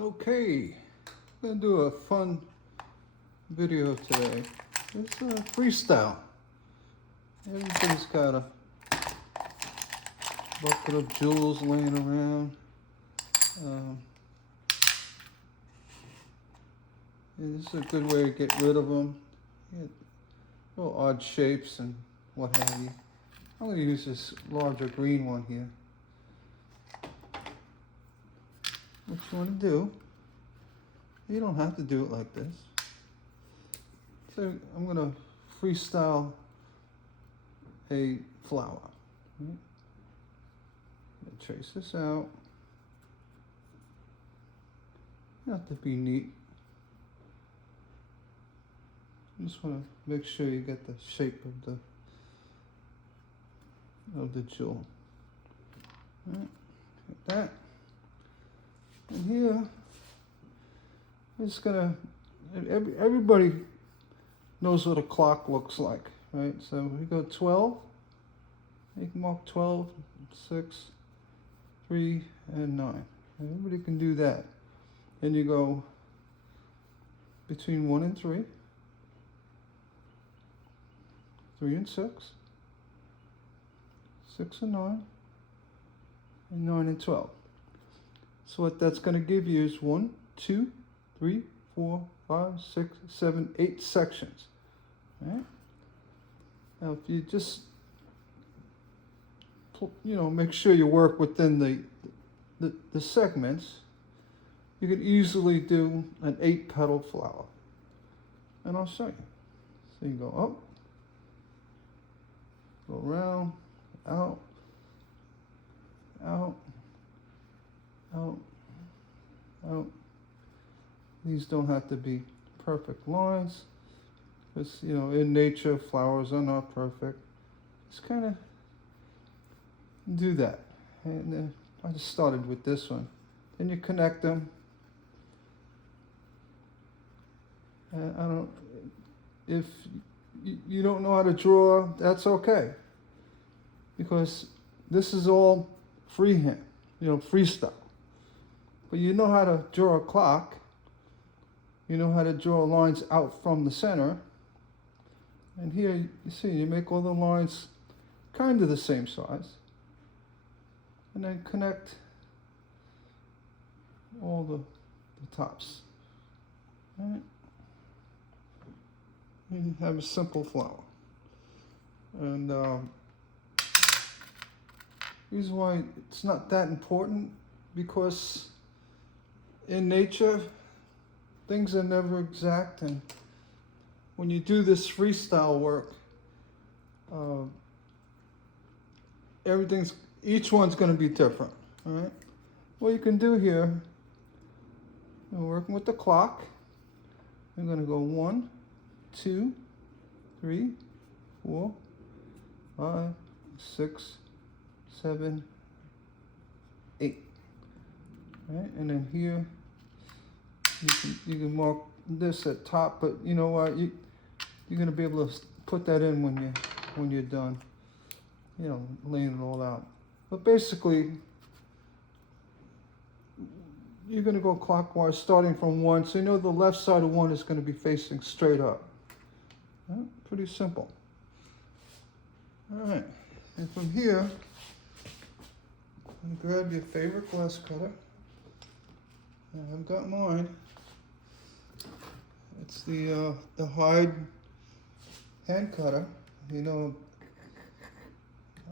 Okay, I'm gonna do a fun video today. It's freestyle. Everybody's got a bucket of jewels laying around. And this is a good way to get rid of them. Little odd shapes and what have you. I'm gonna use this larger green one here. What you want to do, you don't have to do it like this. So I'm going to freestyle a flower. Trace this out. You have to be neat. You just want to make sure you get the shape of the jewel. All right, like that. And here, I'm just gonna, everybody knows what a clock looks like, right? So we go 12, you can mark 12, 6, 3, and 9. Everybody can do that. Then you go between 1 and 3, 3 and 6, 6 and 9, and 9 and 12. So what that's going to give you is 1, 2, 3, 4, 5, 6, 7, 8 sections. Right? Now, if you just, make sure you work within the segments, you can easily do an 8-petal flower. And I'll show you. So you go up, go around, out, out, out, out. These don't have to be perfect lines. Because, in nature, flowers are not perfect. Just kind of do that. And I just started with this one. Then you connect them. And if you don't know how to draw, that's okay. Because this is all freehand, freestyle. But you know how to draw a clock. You know how to draw lines out from the center. And here, you see, you make all the lines kind of the same size. And then connect all the tops. All right? And you have a simple flower. And reason why it's not that important, because in nature, things are never exact, and when you do this freestyle work, each one's going to be different. All right. What you can do here, we're working with the clock. I'm going to go 1, 2, 3, 4, 5, 6, 7, 8. All right, and then here you can mark this at top, but you know what? You're gonna be able to put that in when you're done. Laying it all out. But basically, you're gonna go clockwise, starting from 1. So the left side of 1 is gonna be facing straight up. Right? Pretty simple. All right, and from here, grab your favorite glass cutter. I've got mine. It's the Hyde hand cutter.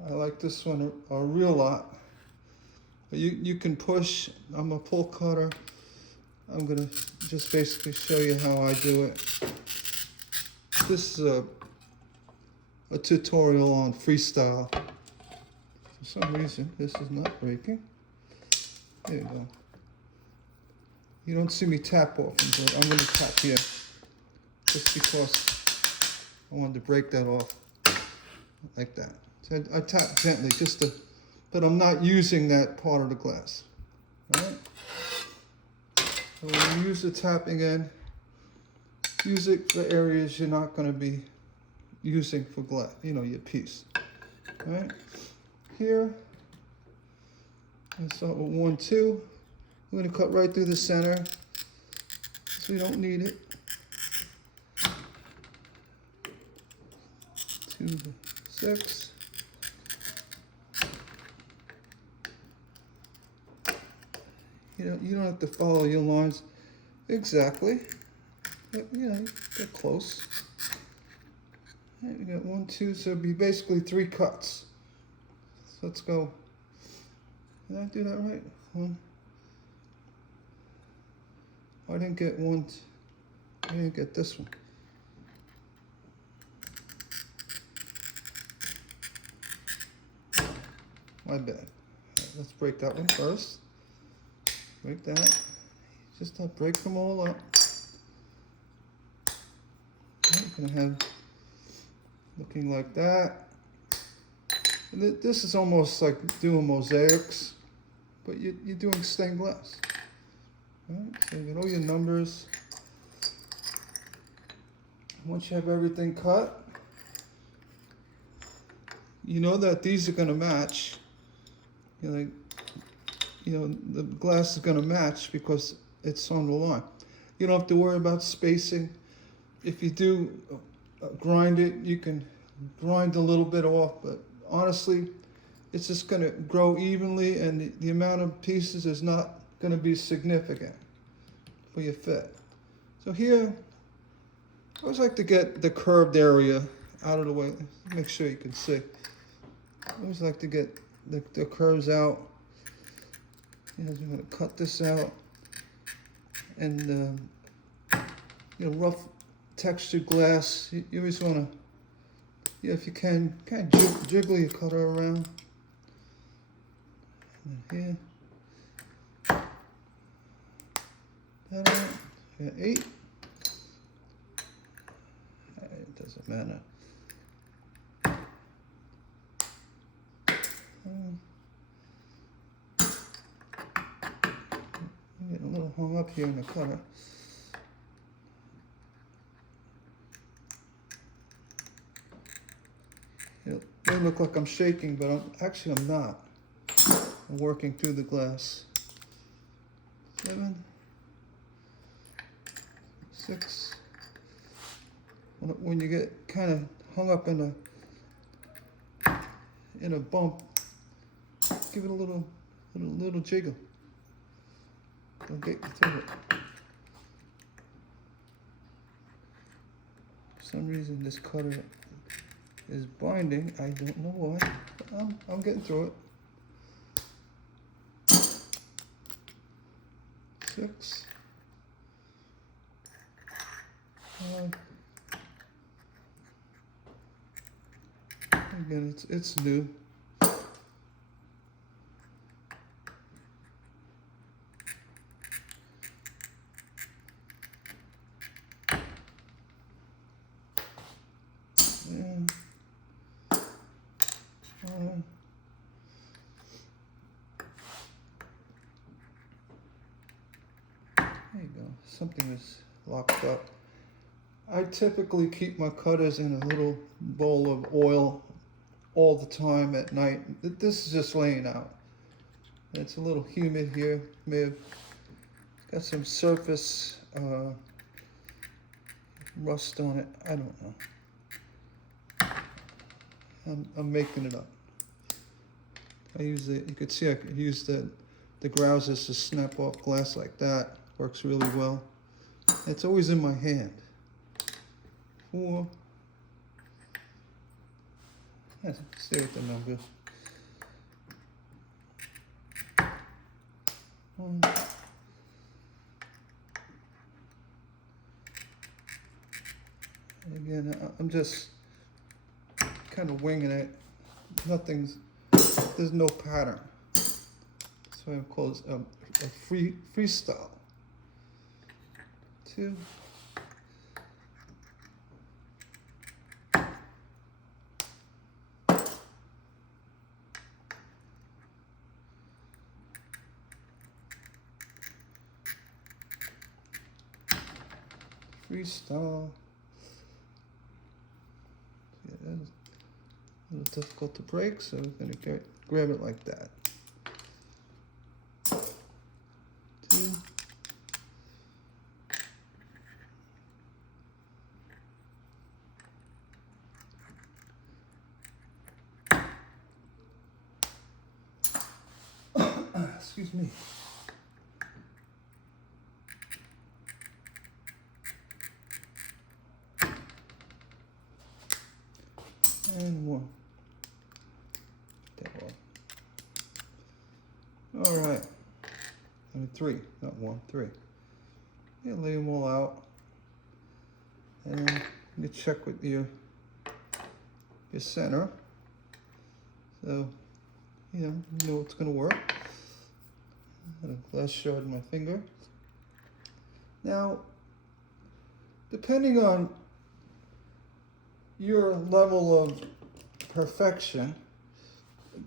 I like this one a real lot. You can push. I'm a pull cutter. I'm gonna just basically show you how I do it. This is a tutorial on freestyle. For some reason, this is not breaking. There you go. You don't see me tap off, but I'm going to tap here. Just because I wanted to break that off. Like that. So I tap gently, but I'm not using that part of the glass. All right? So when you use the tapping end, use it for areas you're not going to be using for glass, your piece. All right? Here, I start with 1, 2. We're going to cut right through the center, so we don't need it. 2 to 6. You don't have to follow your lines exactly, but get close. Right, you got 1, 2, so it'd be basically 3 cuts. So let's go. Did I do that right? 1. I didn't get 1. I didn't get this one. My bad. Right, let's break that one first. Break that. Just break them all up. Right, you're gonna have looking like that. And this is almost like doing mosaics, but you're doing stained glass. Right, so you get all your numbers. Once you have everything cut, you know that these are gonna match. The glass is gonna match because it's on the line. You don't have to worry about spacing. If you do grind it, you can grind a little bit off, but honestly, it's just gonna grow evenly, and the amount of pieces is not gonna be significant for your fit. So here, I always like to get the curved area out of the way. Make sure you can see. I always like to get the curves out. I'm going to cut this out, and rough textured glass. You always want to, if you can, kind of jiggle your cutter around. And here, that out. Got 8. It doesn't matter. I'm getting a little hung up here in the cutter. It may look like I'm shaking, but I'm not. I'm working through the glass. 7, 6. When you get kind of hung up in a bump, give it a little jiggle. It'll get you through it. For some reason, this cutter is binding. I don't know why, but I'm getting through it. 6, 5. Again, it's new. And there you go. Something is locked up. I typically keep my cutters in a little bowl of oil all the time at night. This is just laying out. It's a little humid here. May have got some surface rust on it. I don't know. I'm making it up. You could see I could use the grousers to snap off glass like that. Works really well. It's always in my hand. 4. Stay with the number. 1. Again, I'm just kind of winging it. There's no pattern. So I'm called a freestyle. 2. Freestyle. Yeah, that's a little difficult to break, so we're going to grab it like that. Excuse me. And one. All right. And three, not one, three. Yeah, lay them all out. And you check with your center. So, you know it's gonna work. Got a glass shard in my finger. Now, depending on your level of perfection,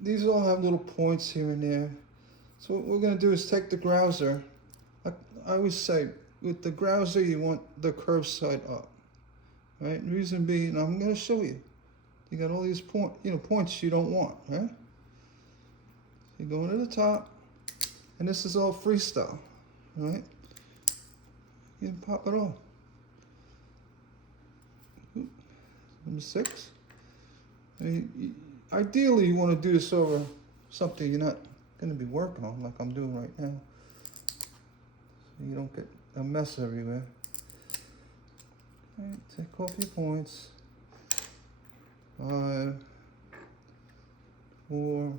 these all have little points here and there. So what we're going to do is take the grouser. I always say, with the grouser, you want the curved side up, right? The reason being, I'm going to show you. You got all these points you don't want, right? You go into the top, and this is all freestyle, right? You can pop it off. Number 6. I mean, ideally, you want to do this over something you're not going to be working on, like I'm doing right now, so you don't get a mess everywhere. All right, take off your points. 5, 4.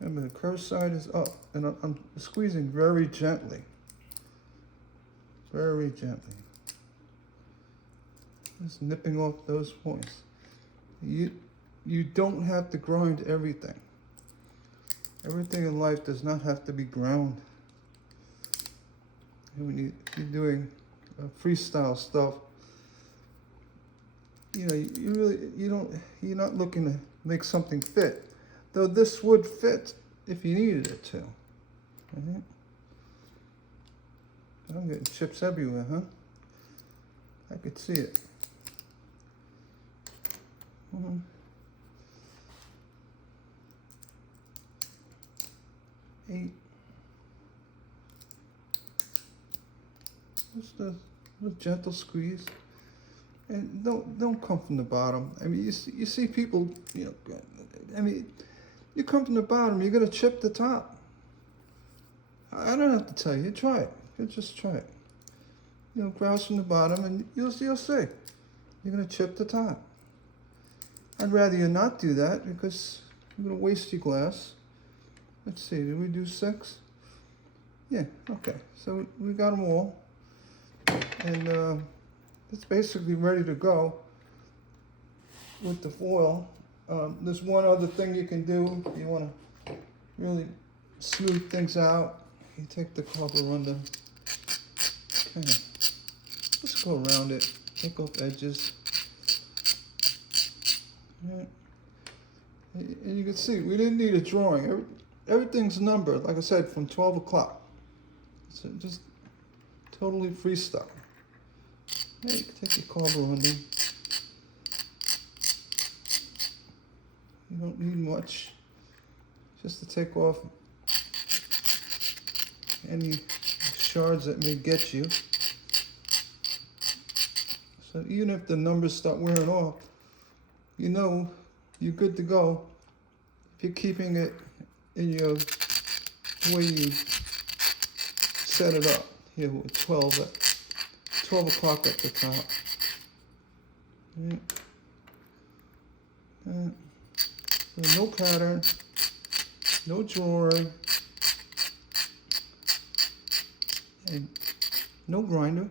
Remember, the curved side is up, and I'm squeezing very gently. Very gently. Just nipping off those points. You don't have to grind everything. Everything in life does not have to be ground. And when you're doing freestyle stuff, you're not looking to make something fit. Though this would fit if you needed it to. Right? I'm getting chips everywhere, huh? I could see it. 8. Just a gentle squeeze, and don't come from the bottom. I mean, you see people, I mean, you come from the bottom, you're gonna chip the top. I don't have to tell you. Try it. You just try it. Grouse from the bottom, and you'll see. You're gonna chip the top. I'd rather you not do that because you're gonna waste your glass. Let's see, did we do 6? Yeah, okay. So we got them all. And it's basically ready to go with the foil. There's one other thing you can do. If you want to really smooth things out, you take the carborundum, kind of just go around it, take off edges. Right. And you can see, we didn't need a drawing. Everything's numbered, like I said, from 12 o'clock. So just totally freestyle. Yeah, you can take your carborundum. You don't need much, just to take off any shards that may get you. So even if the numbers start wearing off, you're good to go. If you're keeping it in your way you set it up, with 12 o'clock at the top. Right. So no pattern, no drawing, and no grinder,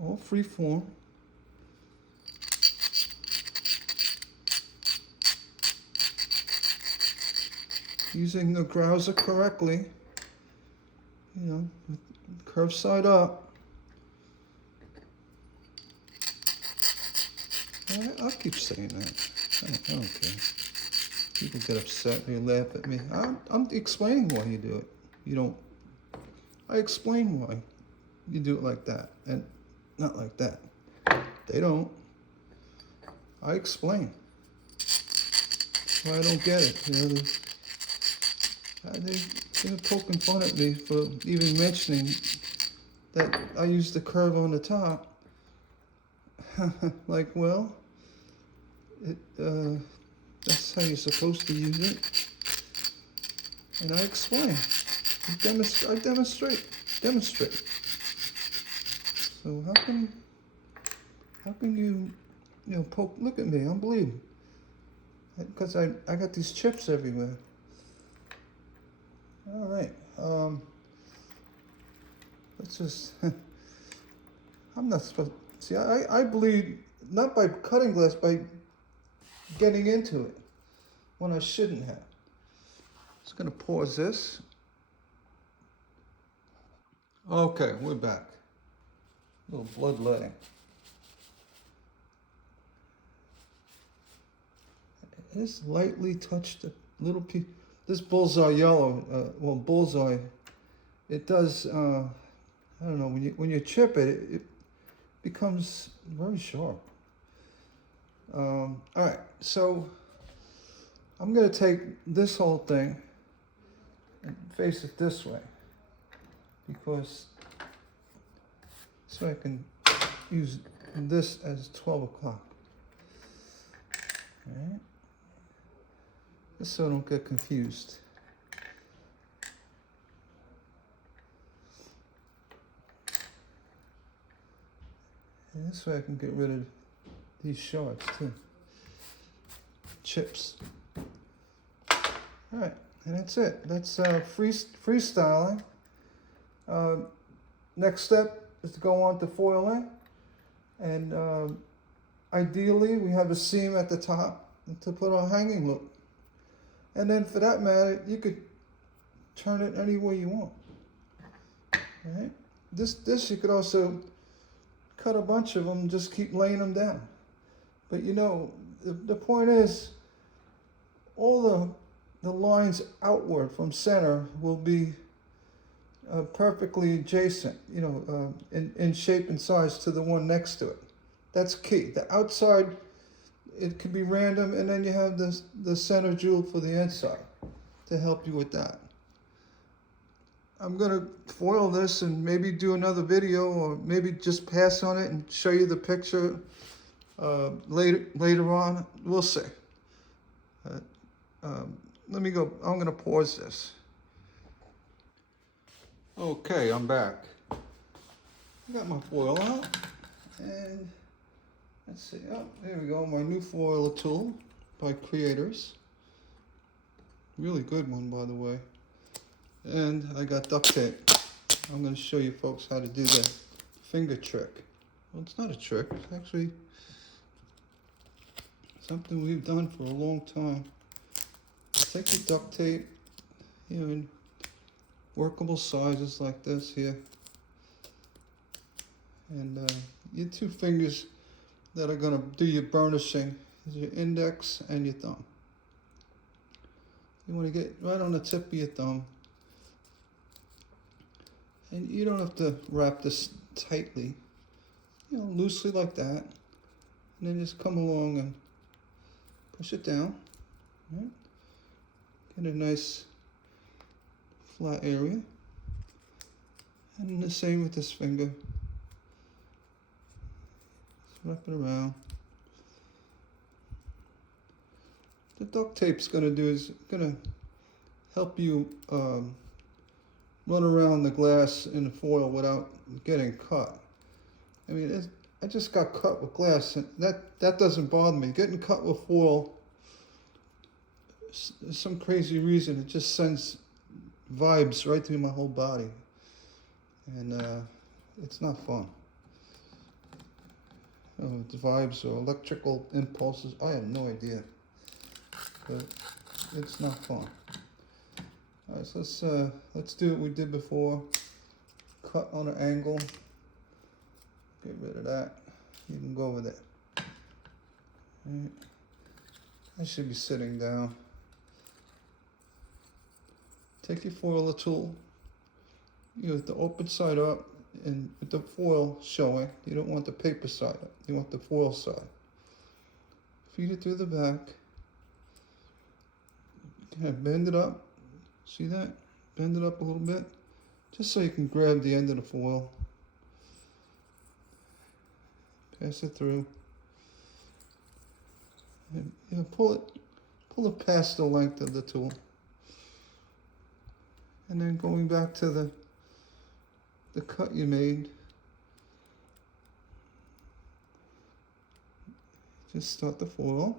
all free form. Using the grouser correctly, with curved side up. I'll keep saying that. I don't care. People get upset, they laugh at me. I'm explaining why you do it. I explain why you do it like that and not like that. They don't. I explain. Why I don't get it. They're poking fun at me for even mentioning that I use the curve on the top. Like, well, that's how you're supposed to use it. and I explain. I demonstrate. So how can you poke? Look at me, I'm bleeding because I got these chips everywhere. All right, let's just. I'm not supposed. See, I bleed not by cutting glass, by getting into it when I shouldn't have. Just gonna pause this. Okay, we're back. A little bloodletting. Just lightly touched a little piece. This bullseye yellow, bullseye, it does, I don't know, when you chip it, it becomes very sharp. All right, so I'm gonna take this whole thing and face it this way, because so I can use this as 12 o'clock. All right, just so I don't get confused. And this way I can get rid of these shards too. Chips. All right, and that's it. That's freestyling. Next step is to go on to foiling, and ideally we have a seam at the top to put a hanging loop, and then for that matter you could turn it any way you want. All right, this you could also cut a bunch of them and just keep laying them down. But you know, the point is, all the lines outward from center will be perfectly adjacent, you know, in shape and size to the one next to it. That's key. The outside, it could be random, and then you have the center jewel for the inside to help you with that. I'm gonna foil this and maybe do another video, or maybe just pass on it and show you the picture later on. We'll see. Let me go. I'm gonna pause this. Okay, I'm back. I got my foil out, and let's see. Oh, there we go. My new foiler tool by Creators. Really good one, by the way. And I got duct tape. I'm going to show you folks how to do the finger trick. Well, it's not a trick. It's actually something we've done for a long time. Take your duct tape, you know, in workable sizes like this here. And your two fingers that are going to do your burnishing is your index and your thumb. You want to get right on the tip of your thumb. And you don't have to wrap this tightly, you know, loosely like that. And then just come along and push it down. Right? Get a nice flat area. And the same with this finger. Just wrap it around. The duct tape's gonna help you run around the glass in the foil without getting cut. I mean, I just got cut with glass, and that doesn't bother me. Getting cut with foil, some crazy reason, it just sends vibes right through my whole body, and it's not fun. It's vibes or electrical impulses, I have no idea, but it's not fun. All right, so let's do what we did before. Cut on an angle. Get rid of that. You can go with it. Right. I should be sitting down. Take your foiler tool. You have the open side up, and with the foil showing. You don't want the paper side up. You want the foil side. Feed it through the back. Kind of bend it up. See that? Bend it up a little bit, just so you can grab the end of the foil. Pass it through. And, you know, pull it past the length of the tool. And then going back to the cut you made, just start the foil.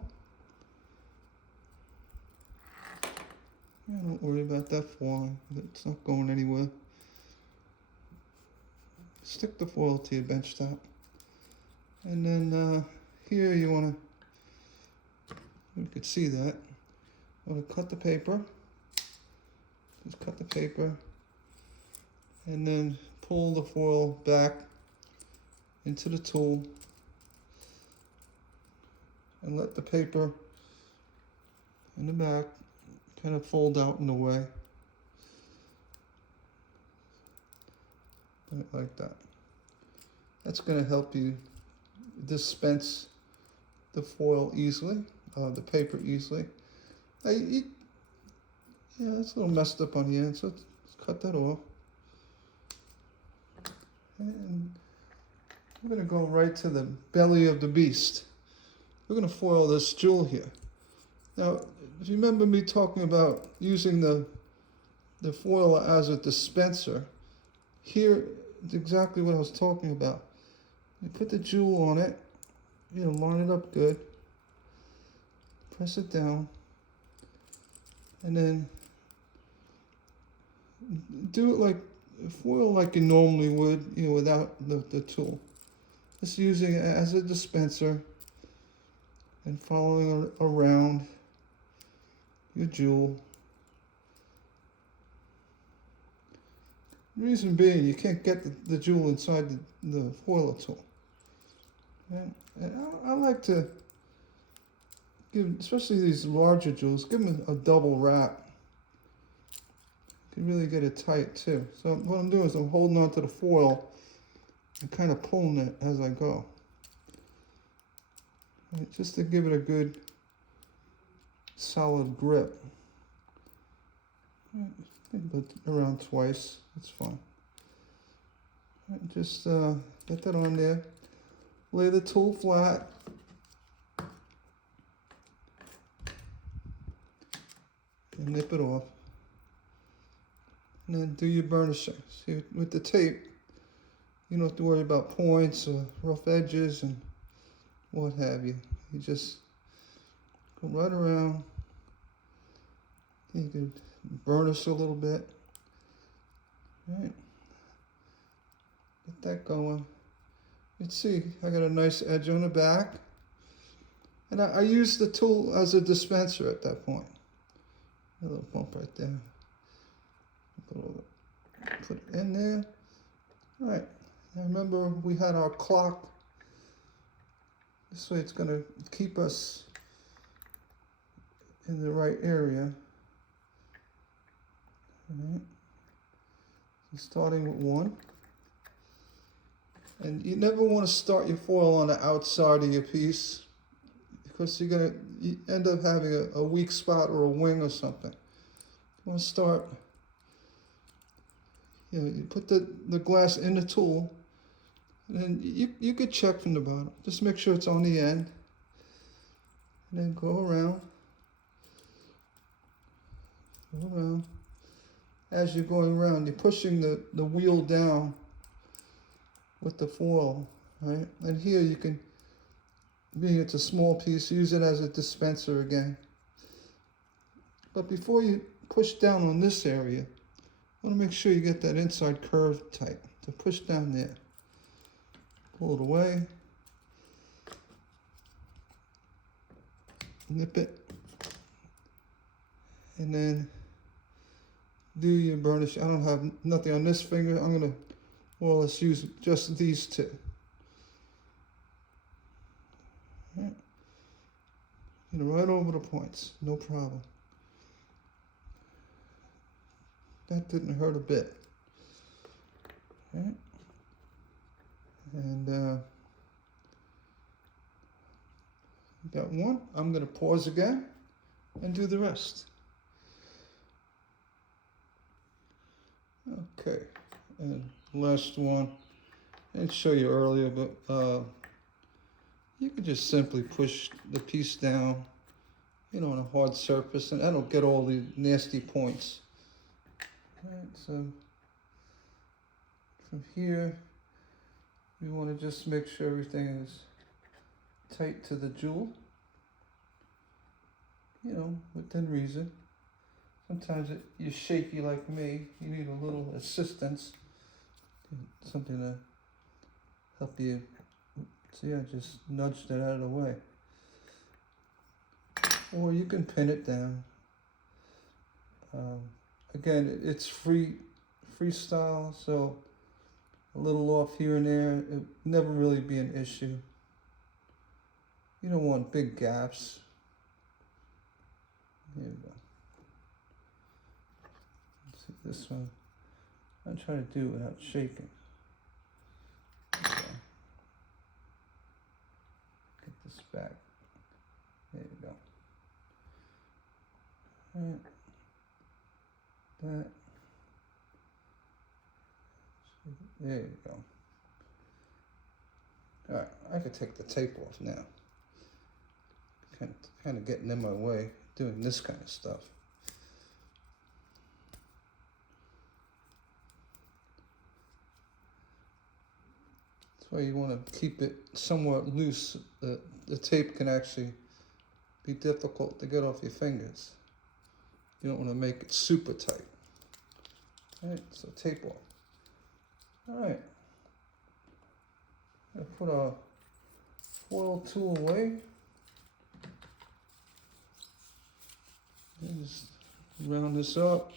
Yeah, don't worry about that falling. It's not going anywhere. Stick the foil to your bench top. And then here you want to, you could see that. You want to cut the paper. Just cut the paper. And then pull the foil back into the tool. And let the paper in the back kind of fold out in the way. Like that. That's going to help you dispense the foil easily, the paper easily. Yeah, it's a little messed up on the end, so let's cut that off. And we're going to go right to the belly of the beast. We're going to foil this jewel here. Now, if you remember me talking about using the foil as a dispenser, here is exactly what I was talking about. You put the jewel on it, you know, line it up good, press it down, and then do it like, foil like you normally would, you know, without the tool. Just using it as a dispenser and following around your jewel. The reason being, you can't get the jewel inside the foil at all. And I like to give, especially these larger jewels, give them a double wrap. You can really get it tight too. So what I'm doing is I'm holding onto the foil and kind of pulling it as I go. Right, just to give it a good solid grip. Right, but around twice, that's fine. Right, just get that on there. Lay the tool flat. And nip it off. And then do your burnishing. See, with the tape, you don't have to worry about points or rough edges and what have you. You just go right around. You can burnish a little bit. Right. Get that going. You can see I got a nice edge on the back. And I use the tool as a dispenser at that point. A little bump right there. Put it in there. All right. Now remember we had our clock. This way it's going to keep us in the right area. All right. So starting with 1. And you never want to start your foil on the outside of your piece because you're going to end up having a weak spot or a wing or something. You want to start, you know, you put the glass in the tool, and then you could check from the bottom. Just make sure it's on the end. And then go around. Go around. As you're going around, you're pushing the wheel down with the foil, right? And here you can, being it's a small piece, use it as a dispenser again. But before you push down on this area, you want to make sure you get that inside curve tight. So push down there. Pull it away. Nip it. And then do your burnish. I don't have nothing on this finger. I'm going to, well, let's use just these two. Right. You know, right over the points. No problem. That didn't hurt a bit. Right. And got one. I'm going to pause again and do the rest. Okay, and last one. I didn't show you earlier, but you can just simply push the piece down, you know, on a hard surface, and that'll get all the nasty points. Alright, so from here, we want to just make sure everything is tight to the jewel. You know, within reason. Sometimes you're shaky like me. You need a little assistance. Something to help you. So yeah, just nudge that out of the way. Or you can pin it down. Again, it's freestyle, so a little off here and there, it would never really be an issue. You don't want big gaps. Here we go. Let's see this one. I'm trying to do it without shaking. Okay. Get this back. There you go. All right. That. There you go. All right, I could take the tape off now. Kind of getting in my way doing this kind of stuff. That's why you want to keep it somewhat loose. The tape can actually be difficult to get off your fingers. You don't want to make it super tight. All right, so tape off. All right. I put our foil tool away. And just round this up.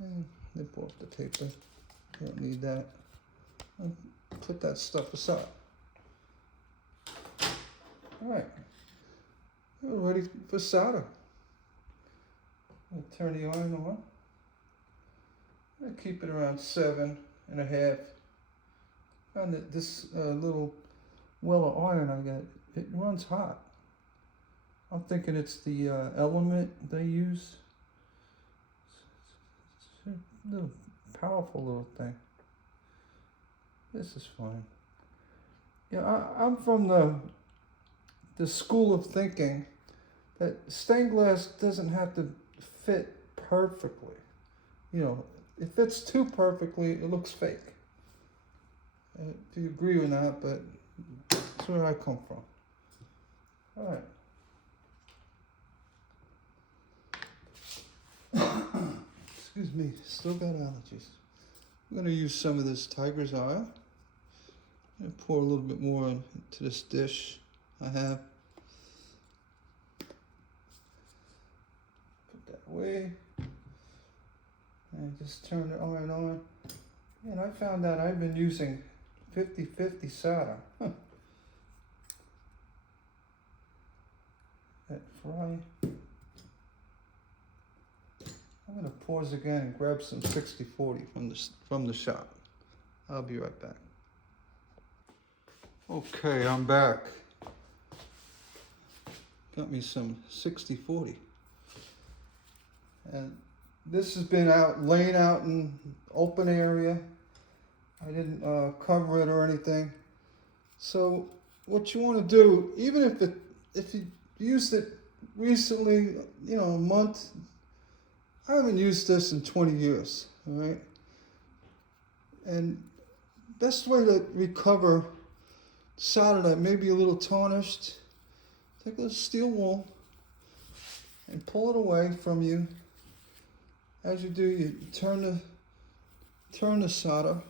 And nip off the paper. Don't need that. And put that stuff aside. All right, we're ready for solder. I'll turn the iron on. I'll keep it around 7.5. Found that this little well of iron I got, it runs hot. I'm thinking it's the element they use. It's a little powerful little thing. This is fine. Yeah, I'm from the school of thinking that stained glass doesn't have to fit perfectly. You know, it fits too perfectly, it looks fake. If you agree or not, but that's where I come from. All right. Excuse me, still got allergies. I'm going to use some of this tiger's oil. I'm going to pour a little bit more into this dish I have. Put that away. And just turn the iron on. And I found out I've been using 50/50 solder. Huh. That fry. I'm going to pause again and grab some 60/40 from the shop. I'll be right back. Okay, I'm back. Got me some 60/40. And this has been laying out in open area. I didn't cover it or anything. So what you want to do, even if you used it recently, you know, a month. I haven't used this in 20 years, all right? And best way to recover solder that may be a little tarnished, take a little steel wool and pull it away from you. As you do, you turn the solder,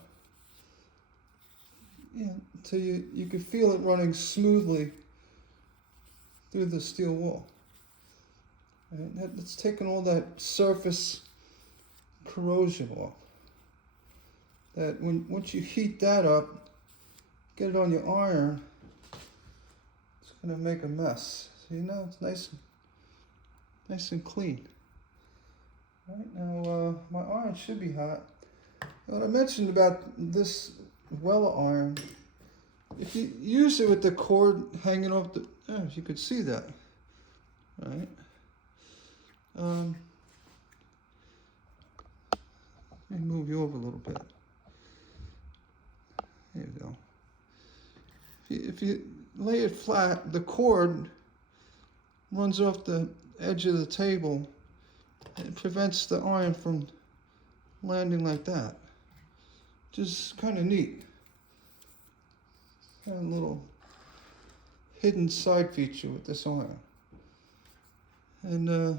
until you can feel it running smoothly through the steel wool. And it's taking all that surface corrosion off. That once you heat that up, get it on your iron, it's gonna make a mess. So you know it's nice and clean. All right, now my iron should be hot. What I mentioned about this Weller iron, if you use it with the cord hanging off the, if you could see that, right? Let me move you over a little bit. There you go. If you lay it flat, the cord runs off the edge of the table. It prevents the iron from landing like that. Just kind of neat. Got a little hidden side feature with this iron. And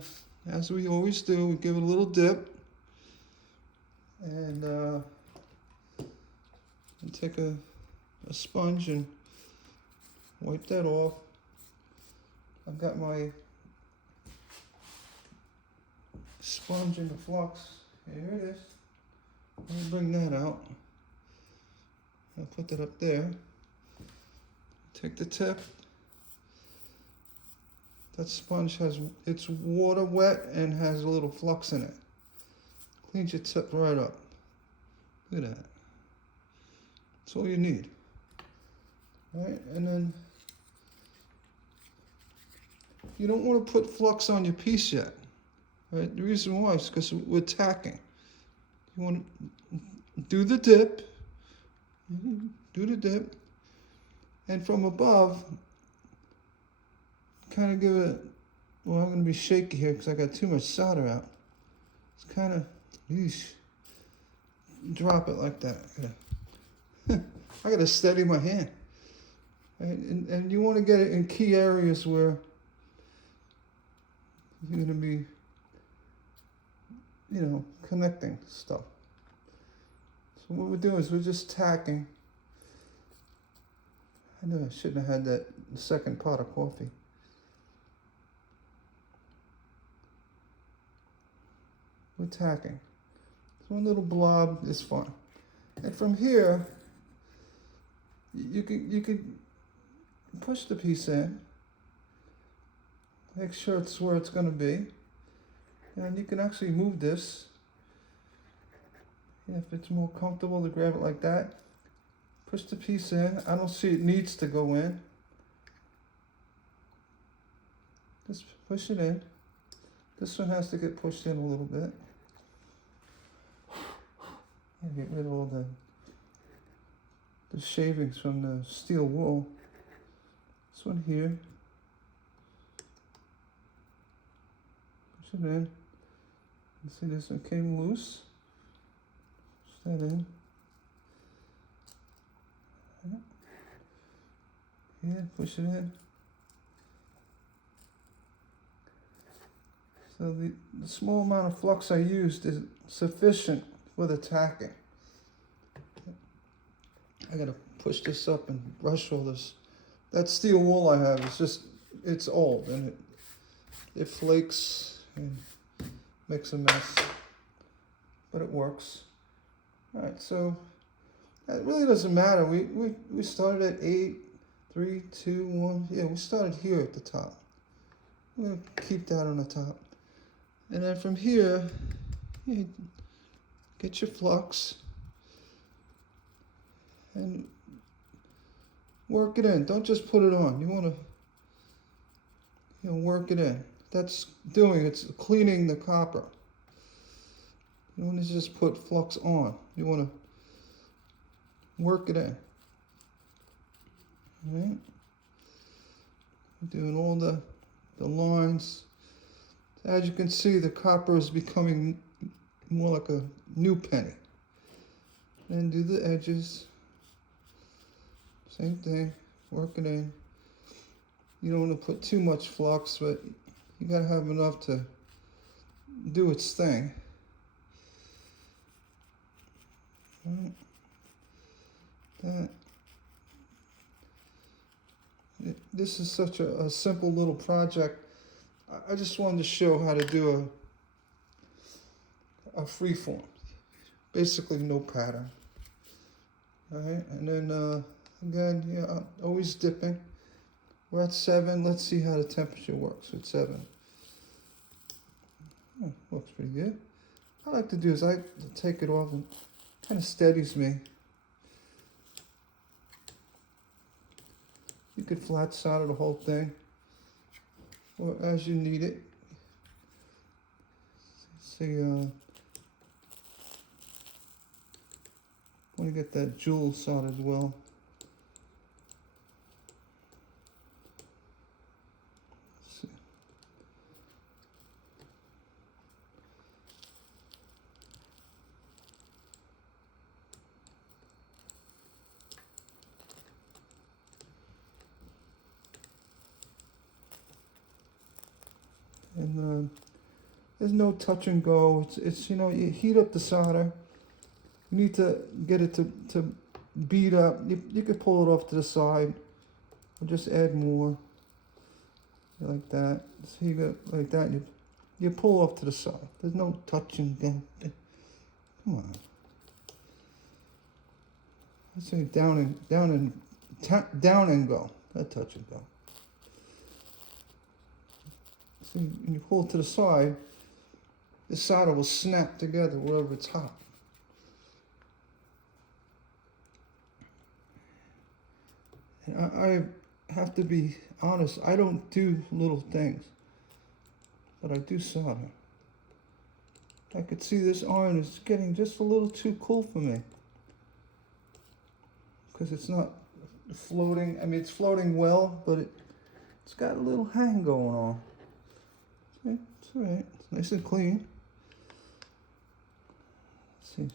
as we always do, we give it a little dip. And take a sponge and wipe that off. I've got my sponge in the flux. Here it is. Let me bring that out. I'll put that up there. Take the tip. That sponge it's water wet and has a little flux in it. Cleans your tip right up. Look at that. That's all you need. All right, and then you don't want to put flux on your piece yet. Right? The reason why is because we're tacking. You want to do the dip, and from above, kind of give it, well, I'm going to be shaky here because I got too much solder out. It's kind of, drop it like that. I got to steady my hand. Right? And you want to get it in key areas where you're going to be, connecting stuff. So what we're doing is we're just tacking. I know I shouldn't have had that second pot of coffee. We're tacking. So one little blob is fine. And from here, you could push the piece in. Make sure it's where it's going to be. And you can actually move this. If it's more comfortable to grab it like that. Push the piece in. I don't see it needs to go in. Just push it in. This one has to get pushed in a little bit. And get rid of all the shavings from the steel wool. This one here. Push it in. You see this one came loose. Push that in. Yeah, push it in. So the small amount of flux I used is sufficient for the tacking. I gotta push this up and brush all this. That steel wool I have is it's old and it flakes and makes a mess, but it works. All right, so it really doesn't matter. We started at 8, 3, 2, 1. Yeah, we started here at the top. I'm gonna keep that on the top. And then from here, you get your flux and work it in. Don't just put it on. You want to work it in. That's it's cleaning the copper. You don't want to just put flux on. You want to work it in. All right? Doing all the lines. As you can see, the copper is becoming more like a new penny. Then do the edges. Same thing. Work it in. You don't want to put too much flux, but you gotta have enough to do its thing. Right. This is such a simple little project. I just wanted to show how to do a free form. Basically no pattern. Alright, and then again, always dipping. We're at 7. Let's see how the temperature works with 7. Looks pretty good. What I like to do is I take it off and kind of steadies me. You could flat solder the whole thing, or as you need it. See, want to get that jewel soldered well. Let's see. And there's no touch and go. It's you know, you heat up the solder. You need to get it to beat up. You could pull it off to the side, or just add more, like that. So you go like that. You pull off to the side. There's no touch and go. Come on. I say down and go. Not touch and go. See, when you pull it to the side, the solder will snap together wherever it's hot. And I have to be honest, I don't do little things, but I do solder. I could see this iron is getting just a little too cool for me, because it's not floating. I mean, it's floating well, but it's got a little hang going on. It's all right. It's nice and clean. Let's see.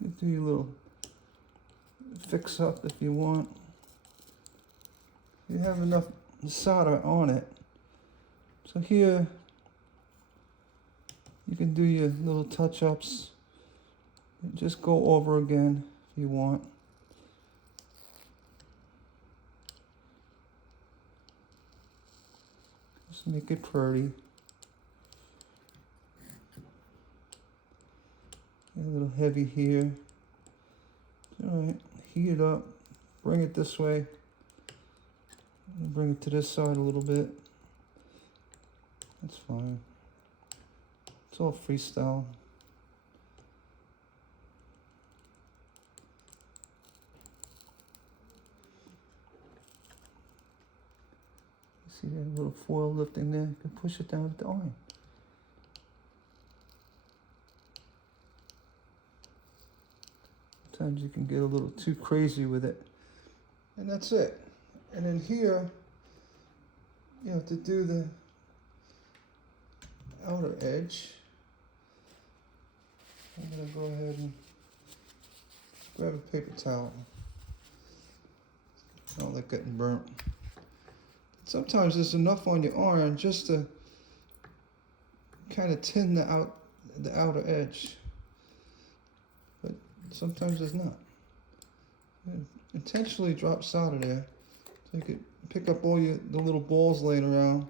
You do your little fix up if you want. You have enough solder on it. So here, you can do your little touch-ups. Just go over again if you want. Just make it pretty. A little heavy here. Alright, heat it up. Bring it this way. Bring it to this side a little bit. That's fine. It's all freestyle. See that little foil lifting there? You can push it down with the iron. Sometimes you can get a little too crazy with it. And that's it. And then here, you have to do the outer edge. I'm going to go ahead and grab a paper towel. I don't like getting burnt. Sometimes there's enough on your iron just to kind of tin the outer edge. But sometimes there's not. Intentionally drop solder there so you can pick up all the little balls laying around.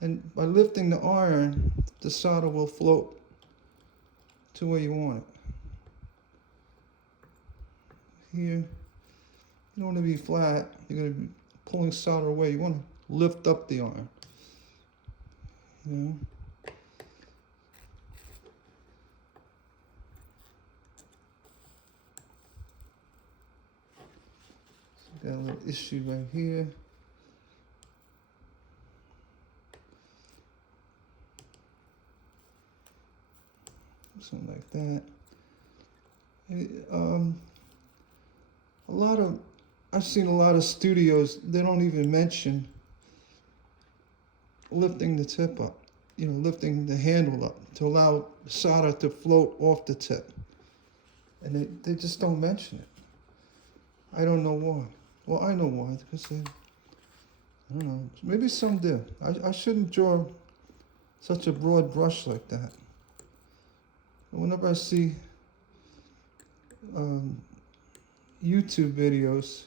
And by lifting the iron, the solder will float to where you want it. Here, you don't want to be flat. You're going to be pulling solder away. You want to lift up the iron. You know? So got a little issue right here. Something like that. I've seen a lot of studios, they don't even mention lifting the tip up, you know, lifting the handle up to allow solder to float off the tip. And they just don't mention it. I don't know why. Well, I know why, because I don't know, maybe some do. I shouldn't draw such a broad brush like that. Whenever I see YouTube videos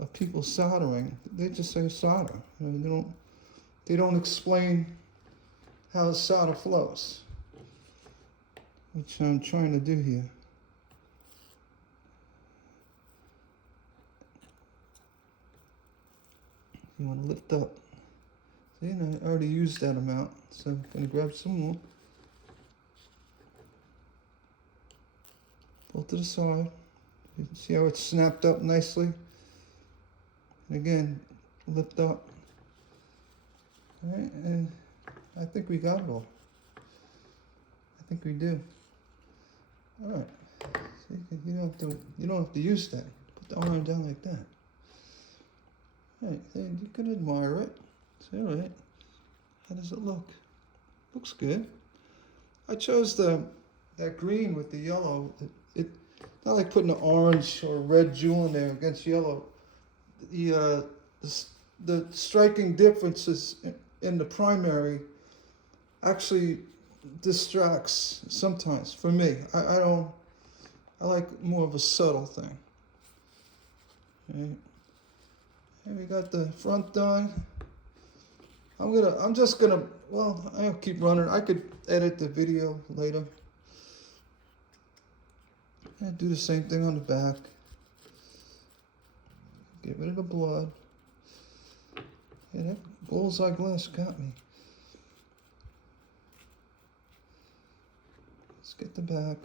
of people soldering, they just say solder. You know, they don't explain how the solder flows, which I'm trying to do here. You want to lift up. See, and I already used that amount, so I'm gonna grab some more. Pull to the side. You can see how it's snapped up nicely. And again, lift up. All right, and I think we got it all. I think we do. All right. See, you don't have to use that. Put the arm down like that. All right, then you can admire it. See, all right. How does it look? Looks good. I chose that green with the yellow. It not like putting an orange or red jewel in there against yellow. The striking differences in the primary actually distracts sometimes for me. I like more of a subtle thing. Okay. And we got the front done. I'm just gonna, well, I'll keep running. I could edit the video later. And do the same thing on the back. Get rid of the blood. Yeah, that bullseye glass got me. Let's get the back.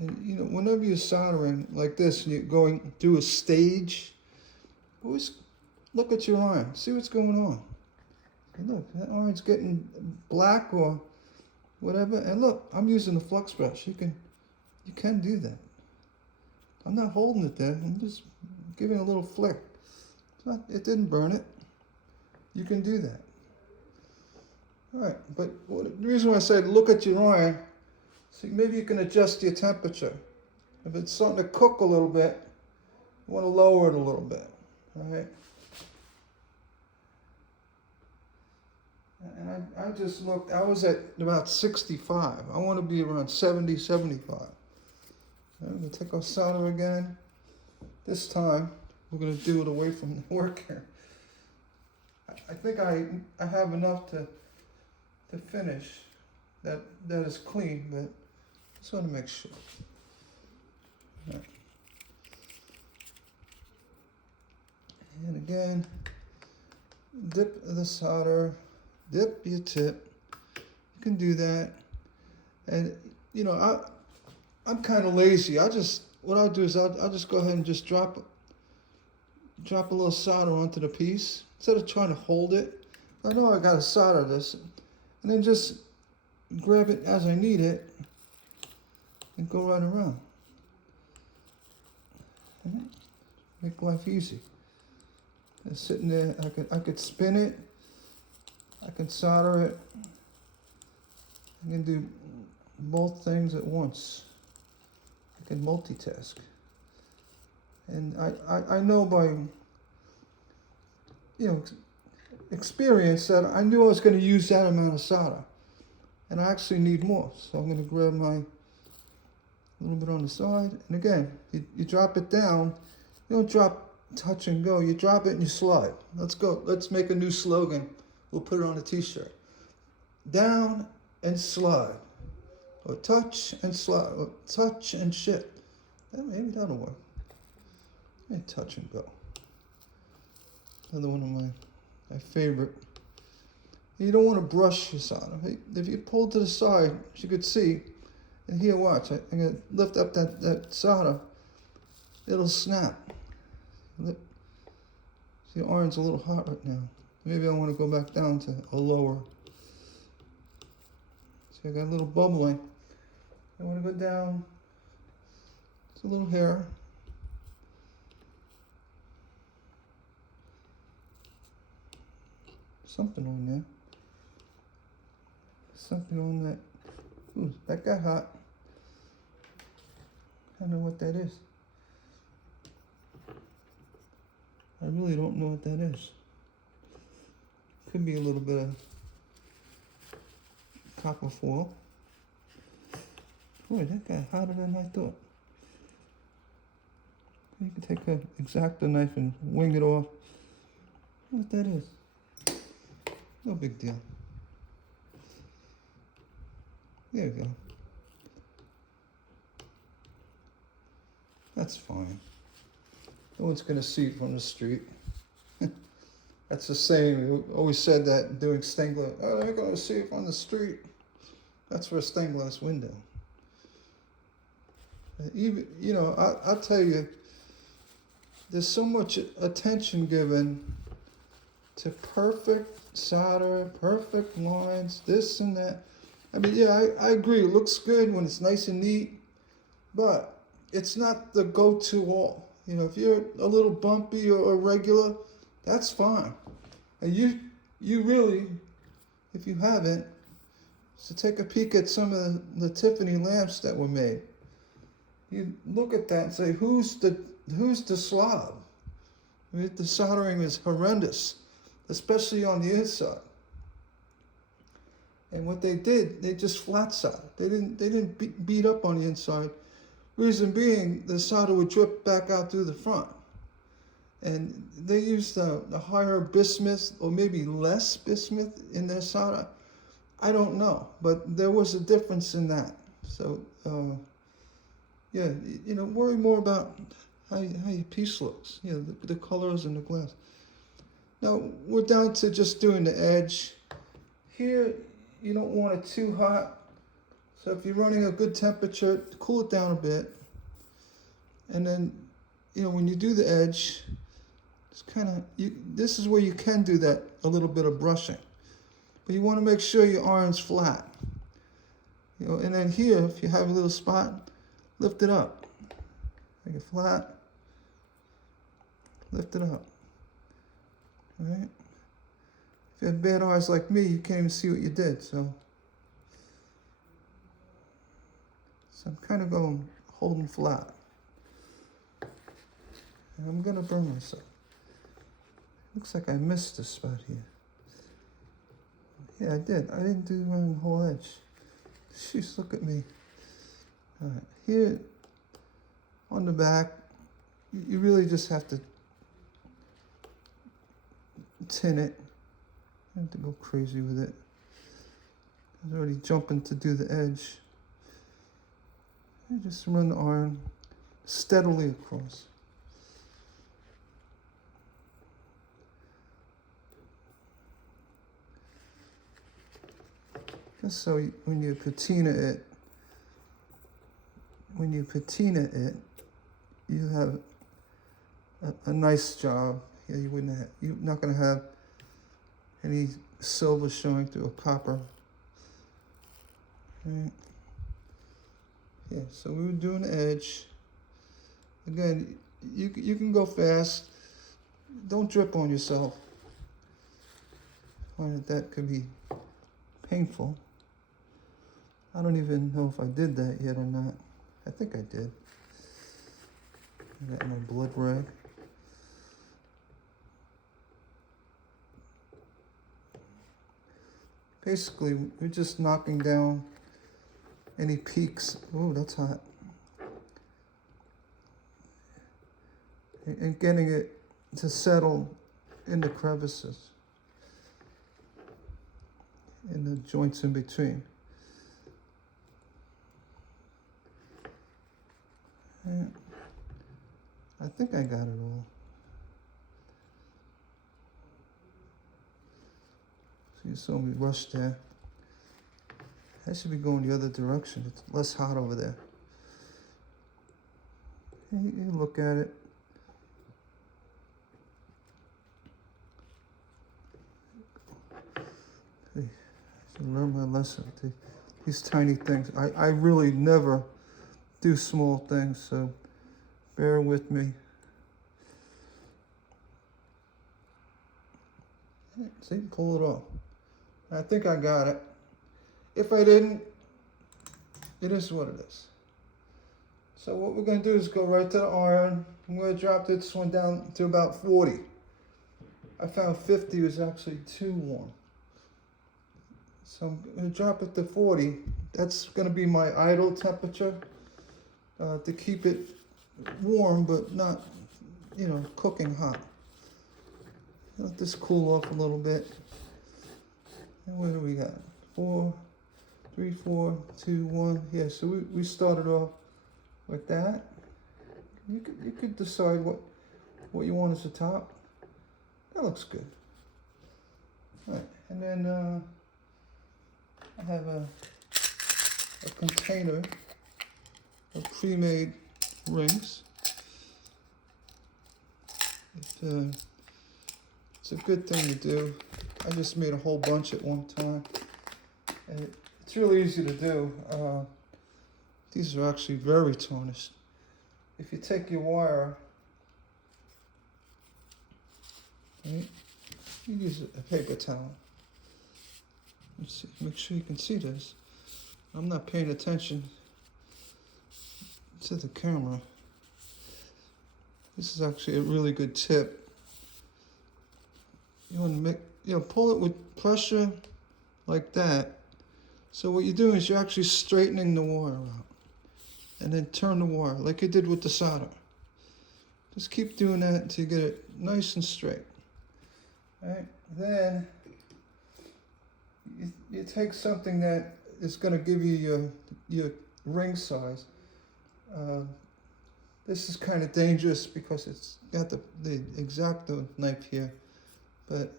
And you know, whenever you're soldering like this and you're going through a stage, always look at your iron, see what's going on. And look, that iron's getting black or whatever. And look, I'm using the flux brush. You can do that. I'm not holding it there. I'm just giving a little flick. It didn't burn it. You can do that. All right, but the reason why I said look at your iron, see, maybe you can adjust your temperature. If it's starting to cook a little bit, you want to lower it a little bit. All right. And I just looked, I was at about 65. I want to be around 70, 75. I'm going to take our solder again. This time, we're going to do it away from the work here. I think I have enough to finish that is clean, but just want to make sure. Right. And again, dip the solder. Dip your tip. You can do that. And you know, I'm kind of lazy. What I'll do is I'll just go ahead and just drop a little solder onto the piece instead of trying to hold it. I know I got to solder this, and then just grab it as I need it and go right around. Make life easy. Just sitting there, I could spin it. I can solder it. I can do both things at once. I can multitask. And I know by experience that I knew I was going to use that amount of solder. And I actually need more. So I'm going to grab my little bit on the side. And again, you drop it down. You don't drop touch and go. You drop it and you slide. Let's go. Let's make a new slogan. We'll put it on a t-shirt. Down and slide. Or touch and slide. Or touch and shit. Maybe that'll work. And touch and go. Another one of my favorite. You don't want to brush your solder. If you pull to the side, as you could see, and here watch, I'm going to lift up that solder. It'll snap. See, the iron's a little hot right now. Maybe I want to go back down to a lower. See, I got a little bubbling. I want to go down. It's a little hair. Something on there. Something on that. Ooh, that got hot. I don't know what that is. I really don't know what that is. Could be a little bit of copper foil. Boy, that got hotter than I thought. You can take an X-Acto knife and wing it off. What that is. No big deal. There we go. That's fine. No one's gonna see it from the street. That's the same. We always said that doing stained glass. Oh, they're gonna see it from the street. That's for a stained glass window. Even, you know, I'll tell you, there's so much attention given to perfect solder, perfect lines, this and that. I mean, yeah, I agree. It looks good when it's nice and neat, but it's not the go-to all. You know, if you're a little bumpy or irregular, that's fine. And you really, if you haven't, so take a peek at some of the Tiffany lamps that were made. You look at that and say, who's the slob? I mean, the soldering is horrendous, especially on the inside. And what they did, they just flat soldered. They didn't beat up on the inside. Reason being, the solder would drip back out through the front. And they used the higher bismuth, or maybe less bismuth in their solder. I don't know, but there was a difference in that. So, yeah, you know, worry more about how your piece looks. You know, the colors and the glass. Now, we're down to just doing the edge. Here, you don't want it too hot. So if you're running a good temperature, cool it down a bit. And then, you know, when you do the edge, it's kind of, this is where you can do that, a little bit of brushing. But you want to make sure your iron's flat. You know, and then here, if you have a little spot, lift it up. Make it flat. Lift it up. All right? If you have bad eyes like me, you can't even see what you did, so I'm kind of holding flat. And I'm gonna burn myself. Looks like I missed a spot here. Yeah, I did. I didn't do around the whole edge. Jeez, look at me. All right, here on the back, you really just have to tin it. You don't have to go crazy with it. I was already jumping to do the edge. I just run the iron steadily across. Just so when you patina it, you have a nice job. Yeah, you're not going to have any silver showing through a copper. Right. Yeah, so we were doing the edge. Again, you can go fast. Don't drip on yourself. I find that could be painful. I don't even know if I did that yet or not. I think I did. I got my blood red. Basically, we're just knocking down any peaks. Oh, that's hot. And getting it to settle in the crevices, in the joints in between. And I think I got it all. So you saw me rush there. I should be going the other direction. It's less hot over there. You look at it. I should learn my lesson. These tiny things. I really never do small things, so bear with me. See, pull it off. I think I got it. If I didn't, it is what it is. So what we're going to do is go right to the iron. I'm going to drop this one down to about 40. I found 50 was actually too warm. So I'm going to drop it to 40. That's going to be my idle temperature to keep it warm, but not, you know, cooking hot. Let this cool off a little bit. And what do we got? 4, 3, 4, 2, 1. Yeah, so we started off like that. You could decide what you want as the top. That looks good. All right, and then I have a container of pre-made rings. It's a good thing to do. I just made a whole bunch at one time, and it's really easy to do. These are actually very tarnished. If you take your wire, right, you use a paper towel. Let's see, make sure you can see this. I'm not paying attention to the camera. This is actually a really good tip. You want to pull it with pressure like that. So what you're doing is you're actually straightening the wire out. And then turn the wire like you did with the solder. Just keep doing that until you get it nice and straight. All right, then you take something that is going to give you your ring size. This is kind of dangerous because it's got the X-Acto knife here, but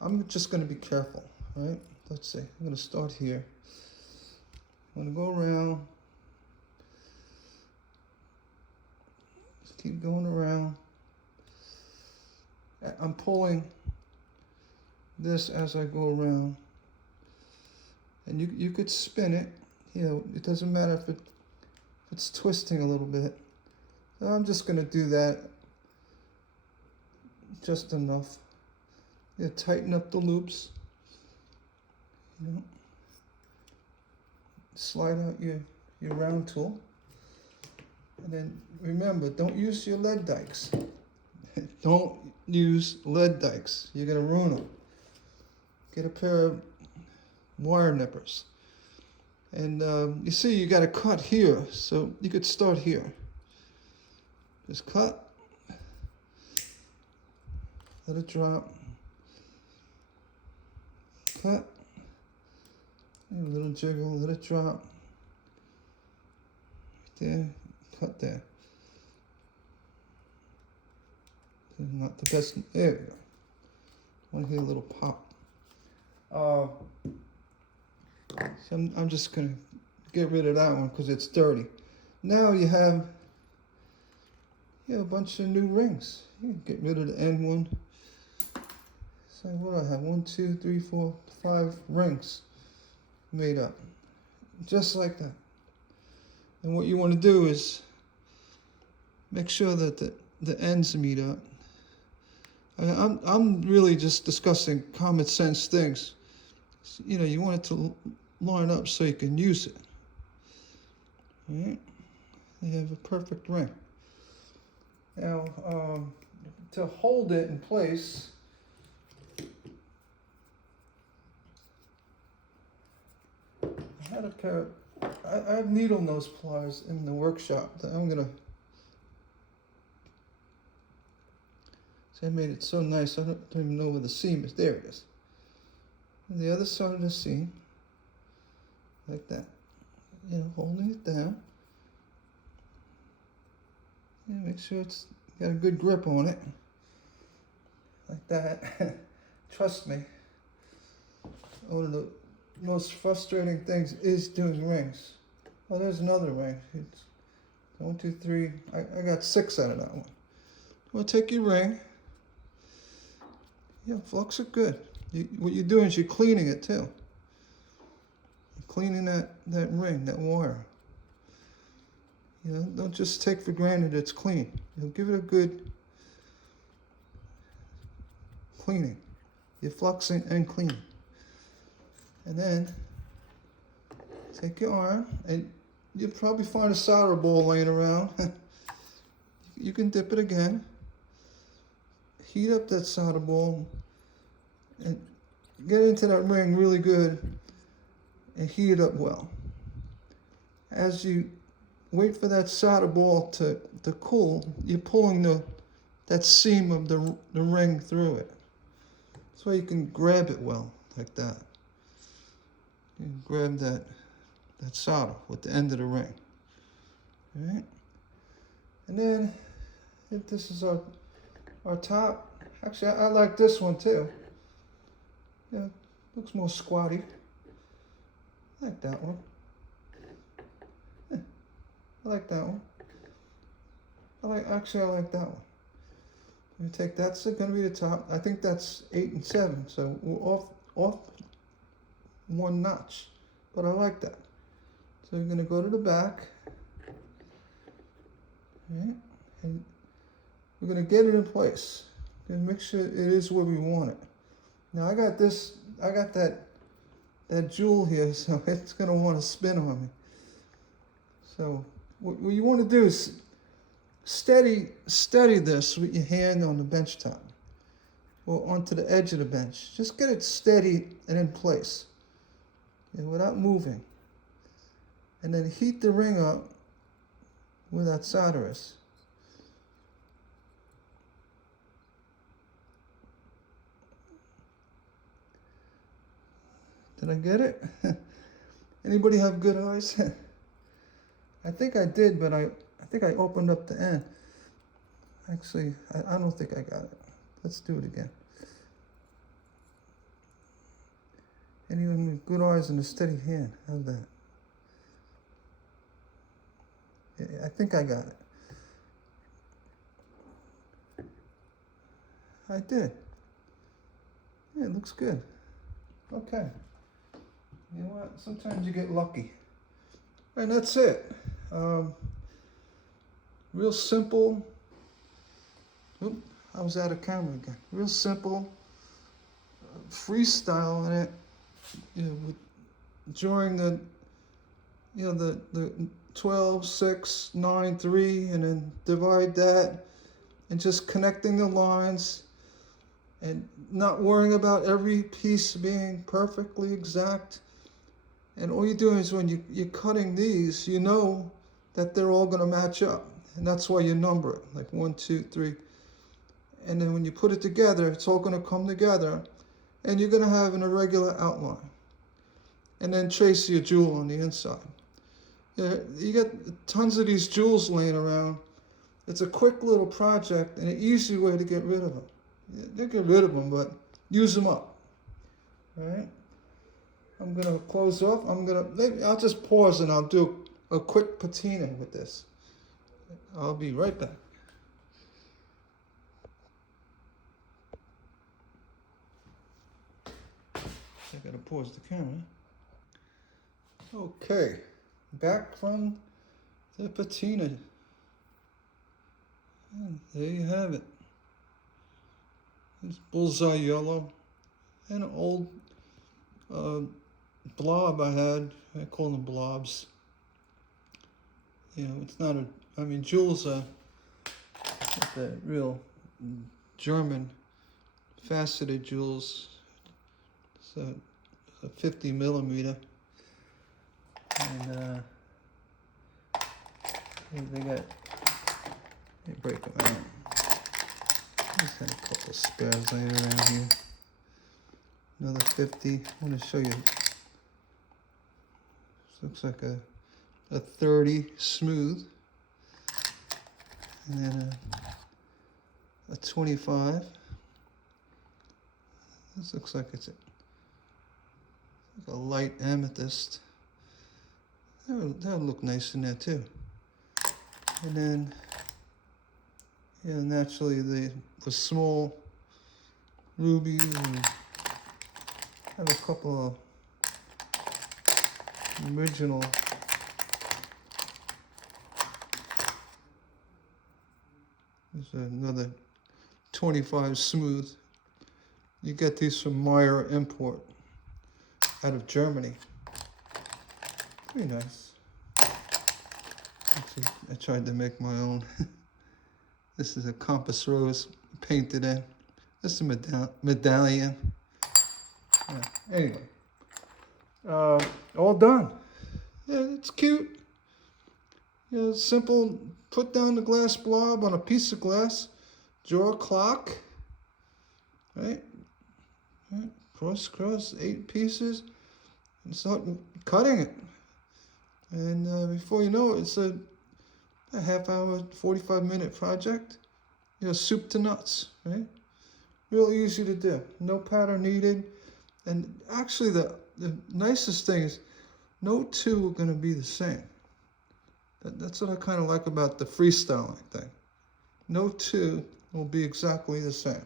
I'm just going to be careful. All right, let's see. I'm going to start here. I'm going to go around. Just keep going around. I'm pulling this as I go around, and you could spin it. You know, it doesn't matter if it's twisting a little bit. So I'm just going to do that just enough. You tighten up the loops. You know, slide out your round tool, and then remember, don't use your lead dikes. Don't use lead dikes. You're gonna ruin them. Get a pair of wire nippers. And you see, you got to cut here, so you could start here. Just cut, let it drop, cut, a little jiggle, let it drop, there, cut there. Not the best, there we go. I want to hear a little pop. So I'm just going to get rid of that one because it's dirty. Now you have a bunch of new rings. You can get rid of the end one. So what do I have? 1, 2, 3, 4, 5 rings made up. Just like that. And what you want to do is make sure that the ends meet up. I'm really just discussing common sense things. You know, you want it to line up so you can use it. All right? You have a perfect ring. Now, to hold it in place, I had a pair of, I have needle nose pliers in the workshop that I'm gonna, so I made it so nice, I don't even know where the seam is. There it is. And the other side of the seam, like that. You know, holding it down. Yeah, make sure it's got a good grip on it. Like that. Trust me. One of the most frustrating things is doing rings. Oh, there's another ring. It's 1, 2, 3. I got 6 out of that one. Well, take your ring. Yeah, flux it good. What you're doing is you're cleaning it too. You're cleaning that ring, that wire. You know, don't just take for granted it's clean. You know, give it a good cleaning. You're fluxing and cleaning. And then take your arm, and you'll probably find a solder ball laying around. You can dip it again. Heat up that solder ball and get into that ring really good and heat it up well. As you wait for that solder ball to cool, you're pulling that seam of the ring through it. So you can grab it well, like that. You can grab that solder with the end of the ring. All right? And then if this is our top. Actually, I like this one too. Yeah, looks more squatty. I like that one. Yeah, I like that one. I like that one. You take that's going to be the top. I think that's 8 and 7, so we're off one notch. But I like that. So we're going to go to the back. Right, and we're going to get it in place and make sure it is where we want it. Now I got that jewel here, so it's going to want to spin on me. So what you want to do is steady this with your hand on the bench top or onto the edge of the bench. Just get it steady and in place, without moving. And then heat the ring up with that solder is. Did I get it? Anybody have good eyes? I think I did, but I think I opened up the end. Actually, I don't think I got it. Let's do it again. Anyone with good eyes and a steady hand, how's that? I think I got it. I did. Yeah, it looks good. Okay. You know what? Sometimes you get lucky. And that's it. Real simple. Oop, I was out of camera again. Real simple. Freestyle in it. During the 12, 6, 9, 3, and then divide that, and just connecting the lines, and not worrying about every piece being perfectly exact. And all you're doing is when you're cutting these, you know that they're all going to match up, and that's why you number it, like 1, 2, 3. And then when you put it together, it's all going to come together, and you're going to have an irregular outline. And then trace your jewel on the inside. You get tons of these jewels laying around. It's a quick little project and an easy way to get rid of them. You get rid of them, but use them up. All right. I'm gonna close off. I'll just pause and I'll do a quick patina with this. I'll be right back. I gotta pause the camera. Okay, back from the patina. And there you have it. It's bullseye yellow and an old blob I had. I call them blobs. It's not jewels are the real German faceted jewels. It's a 50 millimeter. And they break them out. I just had a couple spares laying around here. Another 50. I want to show you. This looks like a 30 smooth. And then a 25. This looks like it's a light amethyst. That'll look nice in there too. And then, naturally the small rubies, and have a couple of original there's another 25 smooth. You get these from Meyer Import out of Germany. Pretty nice. Actually, I tried to make my own. This is a compass rose painted in. This is a medallion. Yeah, anyway, all done. Yeah, it's cute. It's simple. Put down the glass blob on a piece of glass. Draw a clock. Right? Cross, 8 pieces. And start cutting it. And before you know it, it's a a half hour, 45-minute project. You know, soup to nuts, right? Real easy to do. No pattern needed. And actually the nicest thing is no two are gonna be the same. That's what I kind of like about the freestyling thing. No two will be exactly the same.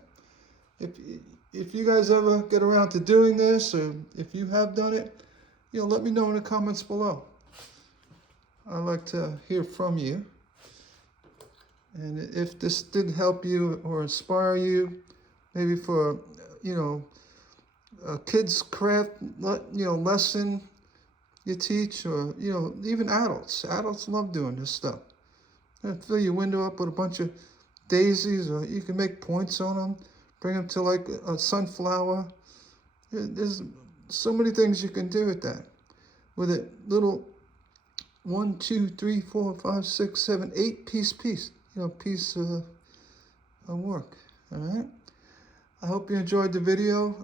If you guys ever get around to doing this, or if you have done it, you know, let me know in the comments below. I'd like to hear from you. And if this did help you or inspire you, maybe for, you know, a kid's craft, you know, lesson you teach, or, you know, even adults. Adults love doing this stuff. You fill your window up with a bunch of daisies, or you can make points on them, bring them to like a sunflower. There's so many things you can do with that. With a little 1, 2, 3, 4, 5, 6, 7, 8 piece, you know, piece of work. All right. I hope you enjoyed the video.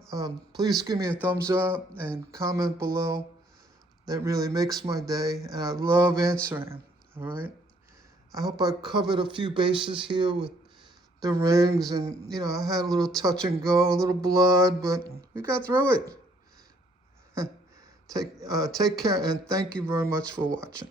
Please give me a thumbs up and comment below. That really makes my day, and I love answering. All right. I hope I covered a few bases here with the rings, and, you know, I had a little touch and go, a little blood, but we got through it. Take care, and thank you very much for watching.